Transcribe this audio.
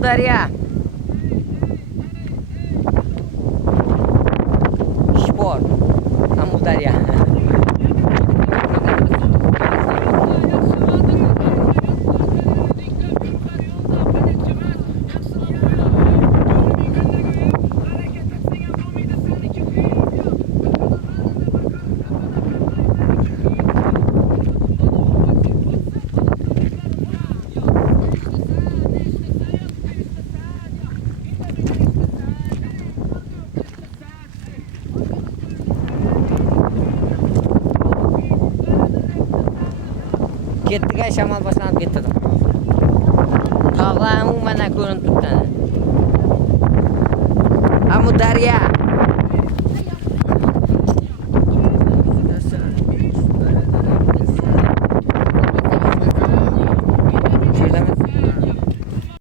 Amudarya. Spor. Amudarya. Ketdi shamol boshlanib ketdi. Tog'lar umuman ko'rinib turibdi. Amudarya.